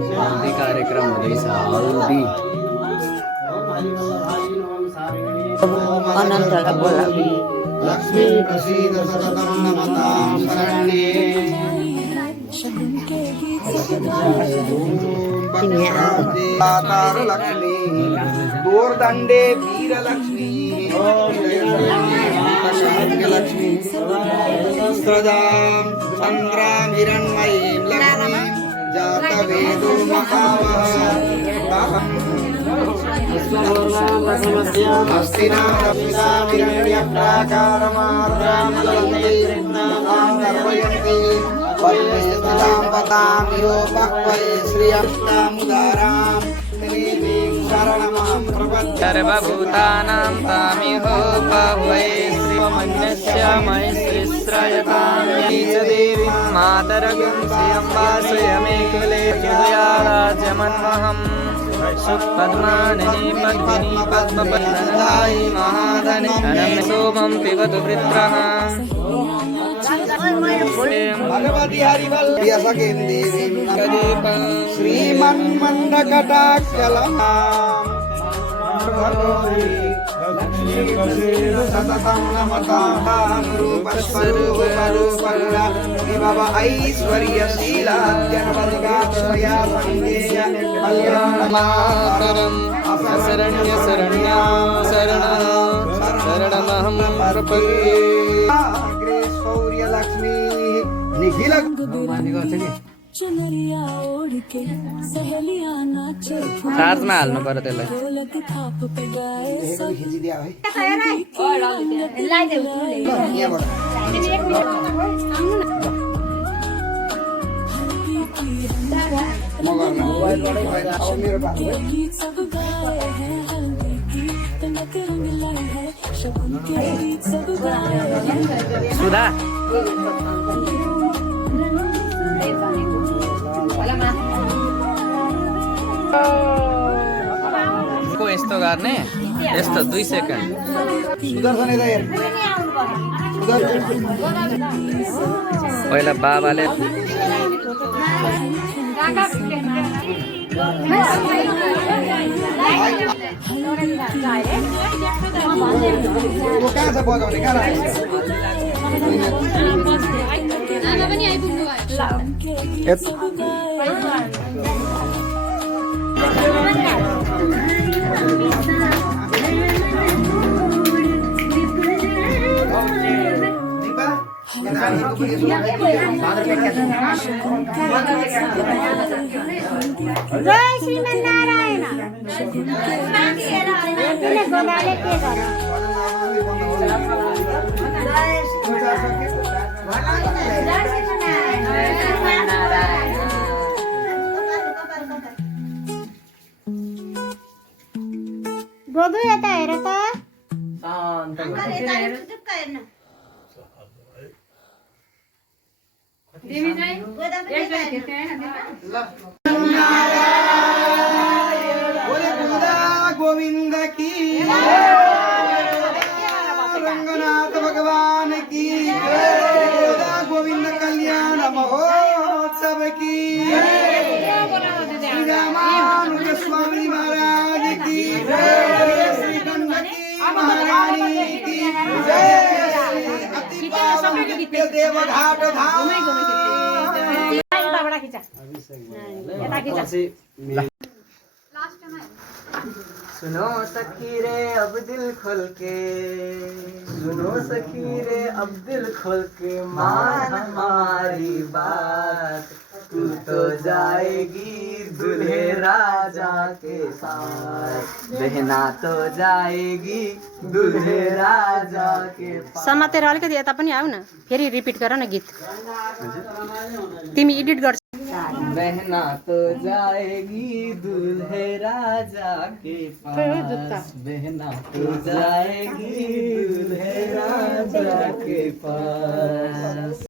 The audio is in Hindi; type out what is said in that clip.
हल्दी कार्यक्रम हुँदैछ हल्दी अनन्तलाई बोलाऊ लक्ष्मी प्रसीद सततं नमतां शरण्ये लक्ष्मी दूरदंडे वीर लक्ष्मी लक्ष्मी सहस्रजां चंद्रां हिरण्मयीं लक्ष्मी जातवेदो महावः सर्वभूतानां तामिहो पावै श्रीमन्यस्य महेश्रीश्रयतां च देवीं मातरगं श्रियम्बा स्वयमेकुले राज्यमन्वहम् सुपद्माननी पद्मिनी पद्मपल्लनदायि महाधने धनं सोमं पिबतु वृत्रः भगवती हरिवल्लभ श्रीमन्मन्दकटाक्षलमा सततं नमतां रूपस्वरूपरूपरुणा विभव ऐश्वर्यशीलाद्यनवदिगात्रया संगेय कल्याणमातरम् शरण्य शरण्या शरणः शरणमहं प्रपद्ये अग्रे शौर्य लक्ष्मी निखिल चार्जमा हाल्नु पर्यो त्यसलाई खिचिदिया है सुधा को यस्तो गर्ने यस्तो 2 सेकेन्ड सुदर्शन यता हेर पहिला बाबाले वो कहाँ छ बजाउने कहाँ राखेको जय श्रीमन्नारायण गोदाले के गोदू येता हेर त बोले गोदा गोविंद की रंगनाथ भगवान की गोदा गोविंद कल्याण महोत्सव की श्री रामानुज स्वामी महाराज की श्री गंडकी महारानी की जय अति पावन दिव्य देवघाट धाम सुनो सखी रे अब दिल खोल के सुनो सखी रे अब दिल खोल के मान हमारी बात तू तो जाएगी दूल्हे राजा के साथ बहना तो जाएगी दूल्हे राजा के पास समातेर अलिकति यता पनि आऊ न फेरि रिपिट गर न गीत तिमी एडिट गर्छ बहना तो जाएगी दूल्हे राजा के पास बहना तो जाएगी दूल्हे राजा के पास